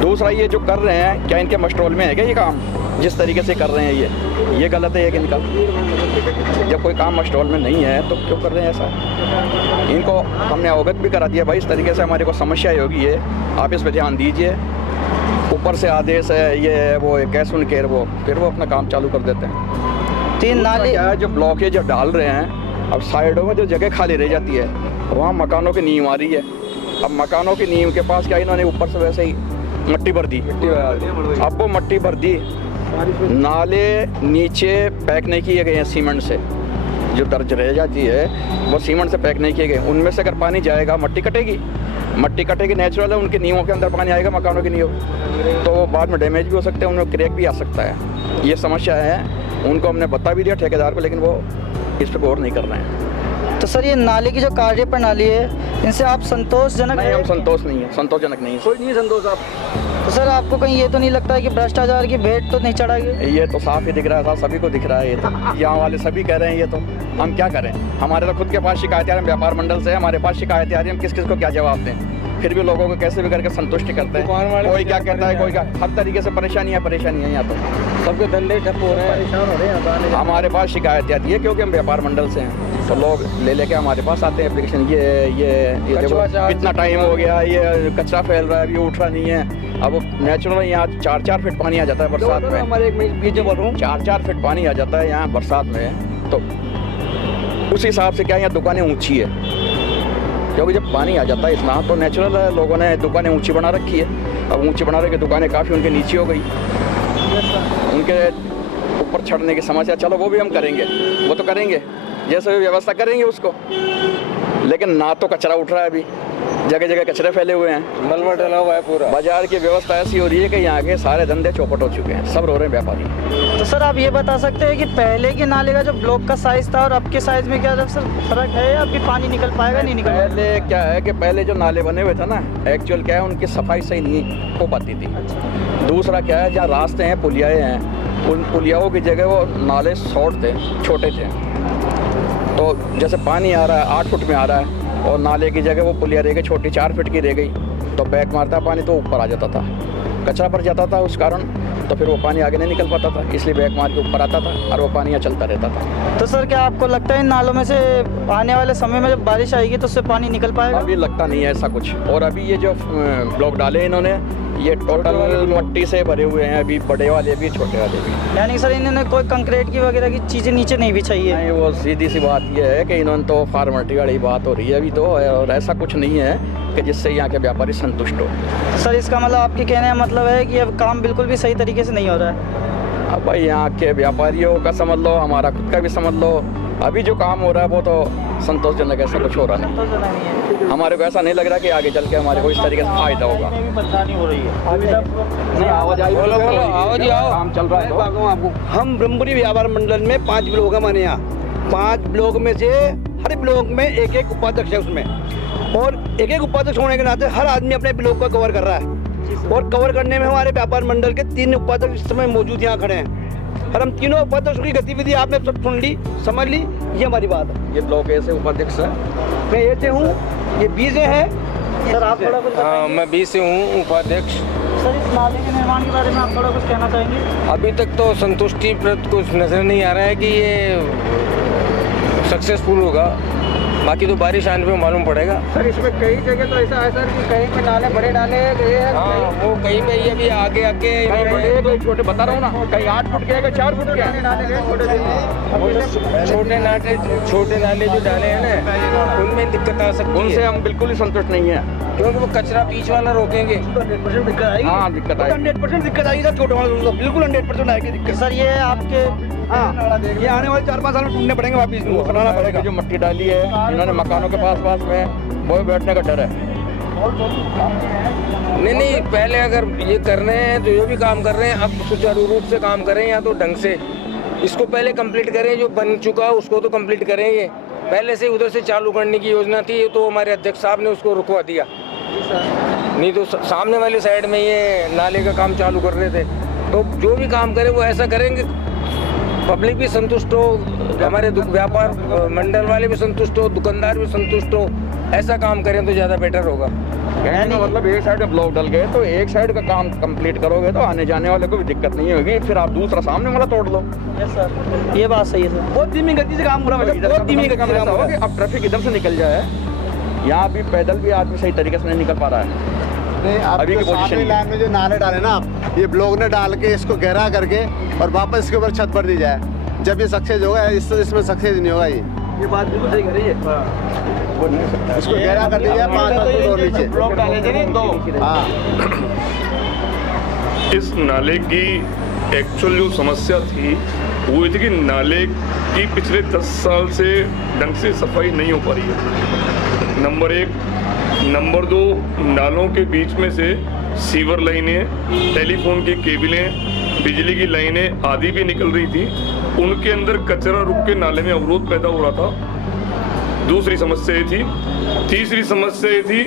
दूसरा ये जो कर रहे हैं, क्या इनके मस्ट्रोल में है क्या ये काम? जिस तरीके से कर रहे हैं ये गलत है। कि इनका जब कोई काम मस्ट्रोल में नहीं है तो क्यों कर रहे हैं ऐसा? इनको हमने अवगत भी करा दिया, भाई इस तरीके से हमारे को समस्या होगी है, आप इस पर ध्यान दीजिए। ऊपर से आदेश है, ये है वो कैश उन केयर, वो फिर वो अपना काम चालू कर देते हैं। 3 नाले जो ब्लॉकेज जो डाल रहे हैं, अब साइडों में जो जगह खाली रह जाती है वहाँ मकानों की नींव आ रही है। अब मकानों की नींव के पास क्या इन्होंने ऊपर से वैसे ही मट्टी भर दी। अब वो मट्टी भर दी, नाले नीचे पैक नहीं किए गए हैं सीमेंट से, जो दर्ज रह जाती है वो सीमेंट से पैक नहीं किए गए। उनमें से अगर पानी जाएगा मट्टी कटेगी, नेचुरल है, उनकी नींवों के अंदर पानी आएगा, मकानों की नींव, तो वो बाद में डैमेज भी हो सकते हैं, उनमें क्रैक भी आ सकता है। ये समस्या है, उनको हमने बता भी दिया ठेकेदार को, लेकिन वो इस पर गौर नहीं कर रहे हैं। तो सर ये नाले की जो कार्य प्रणाली है, इनसे आप संतोषजनक? नहीं, हम संतोषजनक नहीं है। कोई नहीं संतोष आप? तो सर आपको कहीं ये तो नहीं लगता है कि भ्रष्टाचार की भेंट तो नहीं चढ़ाएगी? ये तो साफ ही दिख रहा है साहब, सभी को दिख रहा है। ये तो यहाँ वाले सभी कह रहे हैं, ये तो हम क्या करें? हमारे तो खुद के पास शिकायतें आ रही हैं, व्यापार मंडल से हमारे पास शिकायतें आ रही हैं, हम किस को क्या जवाब दें? फिर भी लोगों को कैसे भी करके संतुष्ट करते हैं। कोई क्या कहता है, कोई क्या, हर तरीके से परेशानी है यहाँ तो, सबके धंधे ठप हो रहे हैं, परेशान हो रहे हैं। हमारे पास शिकायत आती है क्योंकि हम व्यापार मंडल से हैं, तो लोग ले लेके हमारे पास आते हैं एप्लीकेशन, ये देखो कितना टाइम हो गया, ये कचरा फैल रहा है, अभी उठ रहा नहीं है। अब नेचुरल यहाँ 4-4 फीट पानी आ जाता है बरसात में, हमारे बीच बोल रहा हूँ 4-4 फीट पानी आ जाता है यहाँ बरसात में। तो उस हिसाब से क्या यहाँ दुकानें ऊँची है, क्योंकि जब पानी आ जाता है इतना तो नेचुरल है, लोगों ने दुकानें ऊंची बना रखी है। अब ऊंची बना रखी दुकानें काफ़ी उनके नीचे हो गई, उनके ऊपर चढ़ने की समस्या, चलो वो भी हम करेंगे, वो तो करेंगे, जैसे भी व्यवस्था करेंगे उसको, लेकिन ना तो कचरा उठ रहा है, अभी जगह जगह कचरे फैले हुए हैं, मलबा डला हुआ है पूरा। बाजार की व्यवस्था ऐसी हो रही है कि यहाँ के सारे धंधे चौपट हो चुके हैं, सब रो रहे हैं व्यापारी। तो सर आप ये बता सकते हैं कि पहले के नाले का जो ब्लॉक का साइज था और अब के साइज में क्या सर फर्क है, या फिर पानी निकल पाएगा नहीं निकल? पहले क्या है कि पहले जो नाले बने हुए थे ना, एक्चुअल क्या है उनकी सफाई सही नहीं हो पाती थी। दूसरा क्या है, जहाँ रास्ते हैं, पुलियाएँ हैं, उन पुलियाओं की जगह वो नाले शॉर्ट थे, छोटे थे, तो जैसे पानी आ रहा है 8 फुट में आ रहा है और नाले की जगह वो पुलिया रह गई छोटी 4 फीट की रह गई, तो बैक मारता पानी तो ऊपर आ जाता था, कचरा भर जाता था उस कारण, तो फिर वो पानी आगे नहीं निकल पाता था, इसलिए बैक मार के ऊपर आता था और वो पानी यहाँ चलता रहता था। तो सर क्या आपको लगता है इन नालों में से आने वाले समय में जब बारिश आएगी तो उससे पानी निकल पाएगा? अभी लगता नहीं है ऐसा कुछ। और अभी ये जो ब्लॉक डाले इन्होंने, ये टोटल मट्टी से भरे हुए हैं, अभी बड़े वाले भी छोटे वाले भी। यानी सर इन्होंने कोई कंक्रीट की वगैरह की चीज़ें नीचे नहीं बिछाई है? नहीं, वो सीधी सी बात ये है कि इन्होंने तो फार्मेलिटी वाली बात हो रही है अभी तो, और ऐसा कुछ नहीं है कि जिससे यहाँ के व्यापारी संतुष्ट हो। सर इसका मतलब आपके कहने का मतलब है कि अब काम बिल्कुल भी सही तरीके से नहीं हो रहा है? अब भाई यहाँ के व्यापारियों का समझ लो, हमारा खुद का भी समझ लो, अभी जो काम हो रहा है वो तो संतोषजनक, ऐसा कुछ हो रहा नहीं। हमारे को ऐसा नहीं लग रहा कि आगे चल के हमारे को इस तरीके से फायदा होगा। परेशानी हो रही है अभी तक काम चल रहा है। हम ब्रह्मपुरी व्यापार मंडल में 5 ब्लॉक है हमारे यहाँ। 5 ब्लॉक में से हर ब्लॉक में एक एक उपाध्यक्ष है उसमें, और एक एक उपाध्यक्ष होने के नाते हर आदमी अपने ब्लॉक को कवर कर रहा है, और कवर करने में हमारे व्यापार मंडल के 3 उपाध्यक्ष इस समय मौजूद यहाँ खड़े हैं, और हम तीनों उपाध्यक्षों की गतिविधि आपने सब सुन ली, समझ ली, ये हमारी बात है। ये ब्लॉक ऐसे उपाध्यक्ष है, मैं ऐसे हूँ, ये 20 है। सर आप थोड़ा कुछ मैं 20 से हूँ उपाध्यक्ष। सर इस नाले के निर्माण के बारे में आप थोड़ा कुछ कहना चाहेंगे? अभी तक तो संतुष्टिप्रद कुछ नज़र नहीं आ रहा है कि ये सक्सेसफुल होगा, बाकी तो बारिश आने पे मालूम पड़ेगा। सर इसमें कई जगह तो ऐसा है सर कि कहीं पे नाले बड़े डाले हैं, हाँ वो कहीं पे ये भी आगे आगे बड़े कोई छोटे बता रहा हूँ ना, कहीं 8 फुट के है, 4 फुट के है। छोटे नाले जो डाले हैं ना उनमें दिक्कत आ सकती है। उनसे हम बिल्कुल ही संतुष्ट नहीं है, क्योंकि वो कचरा बीच वाला रोकेंगे। 100% दिक्कत आएगी। हाँ दिक्कत आएगी, 100% दिक्कत आएगी सर, छोटे वाले तो बिल्कुल 100% आएगी दिक्कत। सर ये आपके ये आने वाले 4-5 साल में ढूंढने पड़ेंगे वापिस, इसको बनाना पड़ेगा। जो मिट्टी डाली है इन्होंने मकानों के पास में, वो बैठने का डर है। नहीं पहले अगर ये कर रहे हैं तो जो भी काम कर रहे हैं अब सुचारू रूप से काम करें, या तो ढंग से इसको पहले कंप्लीट करें, जो बन चुका है उसको तो कंप्लीट करें। ये पहले से उधर से चालू करने की योजना थी, तो हमारे अध्यक्ष साहब ने उसको रुकवा दिया, नहीं तो सामने वाली साइड में ये नाले का काम चालू कर रहे थे। तो जो भी काम करें वो ऐसा करेंगे पब्लिक भी संतुष्ट हो, हमारे व्यापार मंडल वाले भी संतुष्ट हो, दुकानदार भी संतुष्ट हो, ऐसा काम करें तो ज़्यादा बेटर होगा। कहने का मतलब एक साइड में ब्लॉक डल गए तो एक साइड का काम कंप्लीट करोगे तो आने जाने वाले को भी दिक्कत नहीं होगी, फिर आप दूसरा सामने वाला तोड़ लो। यस सर, ये बात सही है सर। बहुत धीमी गति से काम हो रहा है, बहुत धीमी गति से काम हो रहा है। अब ट्रैफिक इधर से निकल जाए, यहाँ भी पैदल भी आदमी सही तरीके से नहीं निकल पा रहा है। अभी की पोजीशन लाइन में जो नाले डाले ना आप, ये ब्लॉक ने डाल के इसको गहरा करके और वापस इसके ऊपर छत भर दी जाए, जब ये सक्सेस होगा। इसमें सक्सेस नहीं होगा। ये बात बिल्कुल सही कर रही है। इसको गहरा कर दीजिए 5 फुट और नीचे ब्लॉक डाले थे तो। हाँ, इस नाले की एक्चुअल जो समस्या थी वो ये थी कि नाले की पिछले 10 साल से ढंग से सफाई नहीं हो पा रही है, नंबर 1। नंबर 2, नालों के बीच में से सीवर लाइनें, टेलीफोन की केबलें, बिजली की लाइनें आदि भी निकल रही थी, उनके अंदर कचरा रुक के नाले में अवरोध पैदा हो रहा था। दूसरी समस्या ये थी। तीसरी समस्या ये थी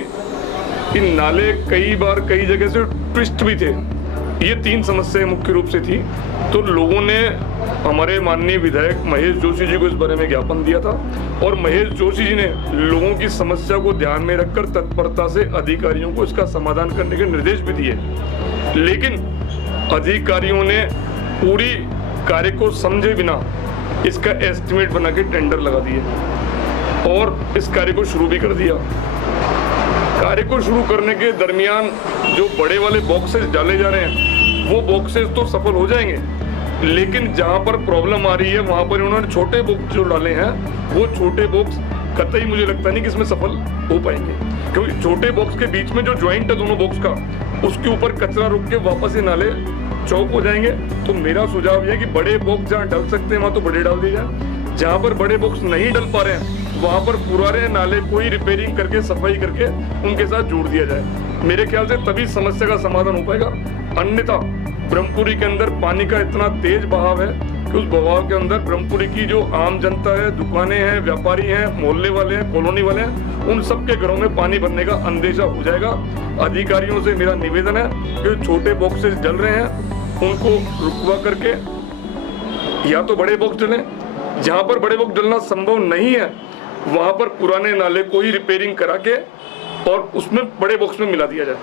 कि नाले कई बार कई जगह से ट्विस्ट भी थे। ये 3 समस्याएं मुख्य रूप से थी। तो लोगों ने हमारे माननीय विधायक महेश जोशी जी को इस बारे में ज्ञापन दिया था, और महेश जोशी जी ने लोगों की समस्या को ध्यान में रखकर तत्परता से अधिकारियों को इसका समाधान करने के निर्देश भी दिए। लेकिन अधिकारियों ने पूरी कार्य को समझे बिना इसका एस्टिमेट बना के टेंडर लगा दिए और इस कार्य को शुरू भी कर दिया। कार्य को शुरू करने के दरमियान जो बड़े वाले बॉक्सेस डाले जा रहे हैं वो बॉक्सेस तो सफल हो जाएंगे, लेकिन जहां पर प्रॉब्लम आ रही है वहां पर उन्होंने छोटे बॉक्स जो डाले हैं वो छोटे बॉक्स कतई मुझे लगता नहीं कि इसमें सफल हो पाएंगे, क्योंकि छोटे बॉक्स के बीच में जो ज्वाइंट है दोनों बॉक्स का, उसके ऊपर कचरा रुक के वापस ही नाले चौक हो जाएंगे। तो मेरा सुझाव ये कि बड़े बॉक्स जहाँ डल सकते हैं वहाँ तो बड़े डाल दिए जाए, जहाँ पर बड़े बॉक्स नहीं डल पा रहे हैं वहाँ पर पुराने नाले कोई रिपेयरिंग करके सफाई करके उनके साथ जोड़ दिया जाए। मेरे ख्याल से तभी समस्या का समाधान हो पाएगा। अन्यथा ब्रह्मपुरी के अंदर पानी का इतना तेज बहाव है कि उस बहाव के अंदर ब्रह्मपुरी की जो आम जनता है, दुकानें हैं, व्यापारी हैं, मोहल्ले वाले हैं, कॉलोनी वाले हैं, उन सबके घरों में पानी भरने का अंदेशा हो जाएगा। अधिकारियों से मेरा निवेदन है कि छोटे बॉक्सेस जल रहे हैं उनको रुकवा करके या तो बड़े बॉक्स डलें, जहाँ पर बड़े बॉक्स डलना संभव नहीं है वहाँ पर पुराने नाले को ही रिपेयरिंग करा के और उसमें बड़े बॉक्स में मिला दिया जाए।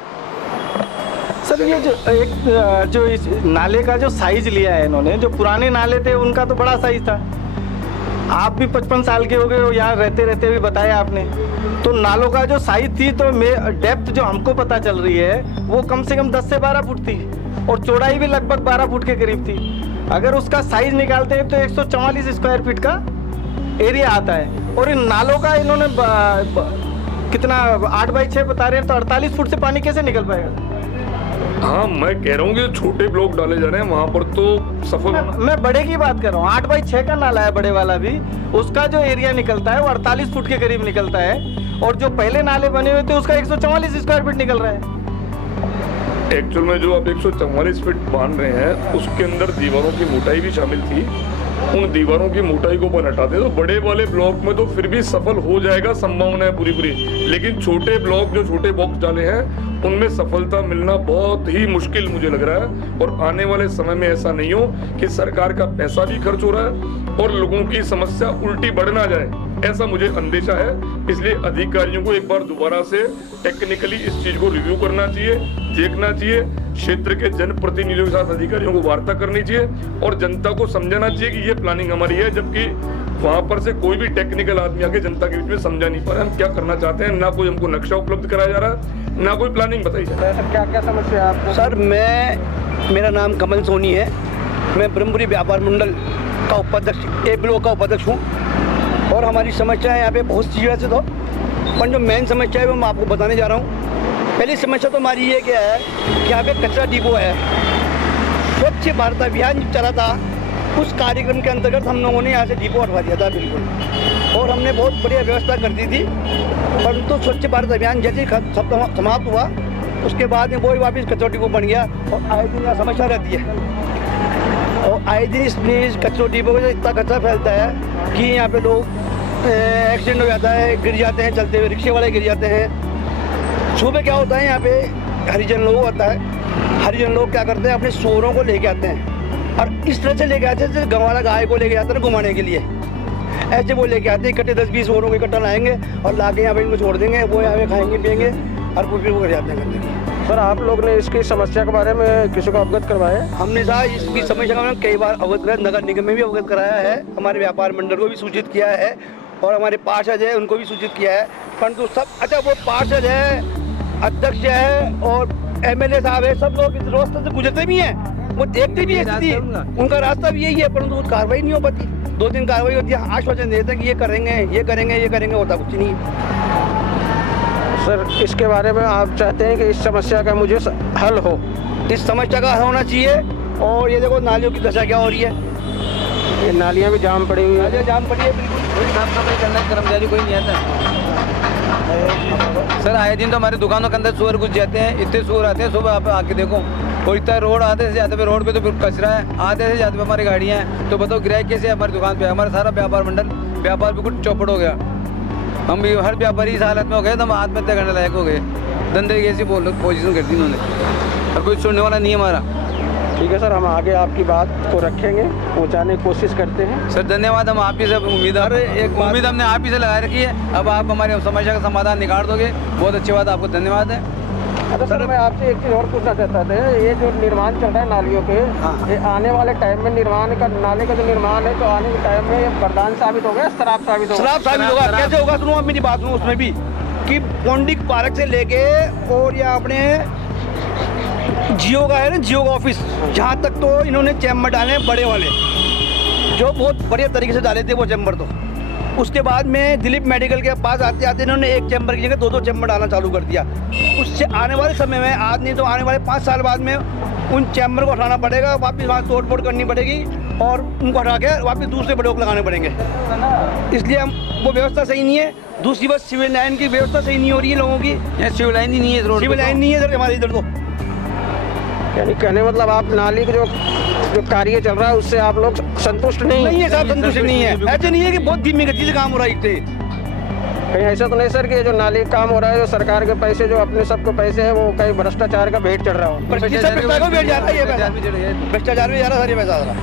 सर ये जो इस नाले का जो साइज लिया है इन्होंने, जो पुराने नाले थे उनका तो बड़ा साइज था। आप भी 55 साल के हो गए हो, यहाँ रहते रहते भी बताया आपने, तो नालों का जो साइज थी तो डेप्थ जो हमको पता चल रही है वो कम से कम 10 से 12 फुट थी और चौड़ाई भी लगभग 12 फुट के करीब थी। अगर उसका साइज निकालते हैं तो 144 स्क्वायर फीट का एरिया आता है, और इन नालों का इन्होंने कितना 8x6 बता रहे हैं, तो 48 फुट से पानी कैसे निकल पाएगा? हाँ, मैं कह रहा हूँ कि छोटे ब्लॉक डाले जा रहे हैं वहाँ पर तो सफल। मैं बड़े की बात कर रहा हूँ, 8x6 का नाला है बड़े वाला भी, उसका जो एरिया निकलता है वो 48 फुट के करीब निकलता है, और जो पहले नाले बने हुए थे उसका 144 स्क्वायर फीट निकल रहा है। एक्चुअल में जो आप 144 फीट बांध रहे हैं उसके अंदर दीवारों की मोटाई भी शामिल थी। उन दीवारों की मोटाई को अपन हटा दे तो बड़े वाले ब्लॉक में तो फिर भी सफल हो जाएगा, संभावना है पूरी। लेकिन छोटे ब्लॉक जो छोटे बॉक्स डाले हैं उनमें सफलता मिलना बहुत ही मुश्किल मुझे लग रहा है, और आने वाले समय में ऐसा नहीं हो कि सरकार का पैसा भी खर्च हो रहा है और लोगों की समस्या उल्टी बढ़ ना जाए, ऐसा मुझे अंदेशा है। इसलिए अधिकारियों को एक बार दोबारा से टेक्निकली इस चीज को रिव्यू करना चाहिए, देखना चाहिए क्षेत्र के जनप्रतिनिधियों के साथ अधिकारियों को वार्ता करनी चाहिए और जनता को समझाना चाहिए कि ये प्लानिंग हमारी है, जबकि वहां पर से कोई भी टेक्निकल आदमी आके जनता के बीच में समझा नहीं पा रहे हम क्या करना चाहते हैं। ना कोई हमको नक्शा उपलब्ध कराया जा रहा है, ना कोई प्लानिंग बताई जा रही है। क्या क्या समस्या है आपको? सर मेरा नाम कमल सोनी है, मैं ब्रह्मपुरी व्यापार मंडल का उपाध्यक्ष, ए ब्लॉक का उपाध्यक्ष हूँ। और हमारी समस्या है यहाँ पे बहुत सी वैसे तो, पर जो मेन समस्या है वो मैं आपको बताने जा रहा हूँ। पहली समस्या तो हमारी ये क्या है कि यहाँ पे कचरा डिपो है। स्वच्छ भारत अभियान चला था, उस कार्यक्रम के अंतर्गत हम लोगों ने यहाँ से डिपो हटवा दिया था बिल्कुल, और हमने बहुत बढ़िया व्यवस्था कर दी थी। परंतु स्वच्छ भारत अभियान जैसे ही समाप्त हुआ उसके बाद में वही वापस कचरा डिपो बन गया और आए दिन यहाँ समस्या रहती है। और आए दिन इस कचरा डिपो में इतना कचरा फैलता है कि यहाँ पे लोग एक्सीडेंट हो जाता है, गिर जाते हैं, चलते हुए रिक्शे वाले गिर जाते हैं। सुबह क्या होता है यहाँ पे हरिजन लोग होता है, हरिजन लोग क्या करते हैं अपने शोरों को लेके आते हैं और इस तरह से लेके आते हैं जैसे गंवाला गाय को लेके जाते हैं घुमाने के लिए। ऐसे वो लेके आते हैं इकट्ठे 10-20 शोरों को इकट्ठा लाएंगे और लाके यहाँ पे इनको छोड़ देंगे, वो यहाँ पे खाएंगे पियेंगे और वो फिर वो कर जाते हैं करने की। सर आप लोग ने इसकी समस्या के बारे में किसी को अवगत करवाया? हमने साहब इसकी समस्या का कई बार अवगत कराया, नगर निगम में भी अवगत कराया है, हमारे व्यापार मंडल को भी सूचित किया है और हमारे पार्षद है उनको भी सूचित किया है। परंतु सब अच्छा वो पार्षद है, अध्यक्ष है और MLA साहब है, सब लोग इस रास्ते से गुजरते भी हैं, वो देखते भी है स्थिति, उनका रास्ता भी यही है, परंतु वो कार्रवाई नहीं हो पाती। 2 दिन कार्रवाई होती है, आश्वासन देते हैं कि ये करेंगे ये करेंगे ये करेंगे, होता कुछ नहीं। सर इसके बारे में आप चाहते हैं कि इस समस्या का मुझे हल हो? इस समस्या का हल होना चाहिए। और ये देखो नालियों की दशा क्या हो रही है, ये नालियाँ भी जाम पड़ी हुई है। नालियाँ जाम पड़ी है बिल्कुल, साफ सफाई करना कर्मचारी कोई नहीं आता। सर आए दिन तो हमारी दुकानों के अंदर सुअर घुस जाते हैं, इतने सुअर आते हैं। सुबह आप आके देखो कोई इतना रोड आधे से जाते पे रोड पे तो फिर कचरा है, आधे से जाते पे हमारी गाड़ियाँ हैं, तो बताओ ग्राहक कैसे हमारी दुकान पे? हमारा सारा व्यापार मंडल व्यापार बिल्कुल चौपट हो गया। हम भी हर व्यापारी इस हालत में हो गए तो हम आत्महत्या करने लायक हो गए। धंधे की ऐसी पोजीशन कर दी इन्होंने और कोई सुनने वाला नहीं है हमारा। ठीक है सर, हम आगे आपकी बात को रखेंगे, पहुंचाने की कोशिश करते हैं। सर धन्यवाद, हम आप ही से उम्मीद हमने आप ही से लगाए रखी है। अब आप हमारे समस्या का समाधान निकाल दोगे, बहुत अच्छी बात, आपको धन्यवाद है। अच्छा सर मैं आपसे एक चीज़ और पूछना चाहता था, ये जो निर्माण चल रहा है नालियों के, ये आने वाले टाइम में निर्माण का नाले का जो निर्माण है तो आने के टाइम में ये वरदान साबित होगा, शराब साबित होगा? शराब साबित होगा। कैसे होगा सुनो आप मेरी बात सुनो, उसमें भी कि पौंडिक पार्क से लेके और या अपने जियो का है ना, जियो का ऑफिस, जहाँ तक तो इन्होंने चैम्बर डाले हैं बड़े वाले, जो बहुत बढ़िया तरीके से डाले थे वो चैम्बर। तो उसके बाद में दिलीप मेडिकल के पास आते आते इन्होंने एक चैम्बर की जगह 2-2 चैम्बर डालना चालू कर दिया। उससे आने वाले समय में, आज नहीं तो आने वाले 5 साल बाद में उन चैम्बर को हटाना पड़ेगा, वापस वहाँ तोड़ फोड़ करनी पड़ेगी और उनको हटा के वापस दूसरे ब्लॉक लगाने पड़ेंगे। इसलिए हम वो व्यवस्था सही नहीं है। दूसरी बात सिविल लाइन की व्यवस्था सही नहीं हो रही है लोगों की, सिविल लाइन ही नहीं है, सिविल लाइन नहीं है इधर हमारे इधर। तो यानी कहने मतलब आप नाली का जो कार्य चल रहा है उससे आप लोग संतुष्ट नहीं है? साहब संतुष्ट नहीं है। ऐसे नहीं है कि बहुत धीमी गति से काम हो रहा है। कहीं ऐसा तो नहीं सर कि जो नाली काम हो रहा है, जो सरकार के पैसे जो अपने सबको पैसे है वो कहीं भ्रष्टाचार का भेंट चढ़ रहा हो? भ्रष्टाचार भी भेंट जा रहा है, ये पैसा भ्रष्टाचार भी जा रहा है, सारी पैसा आ रहा है।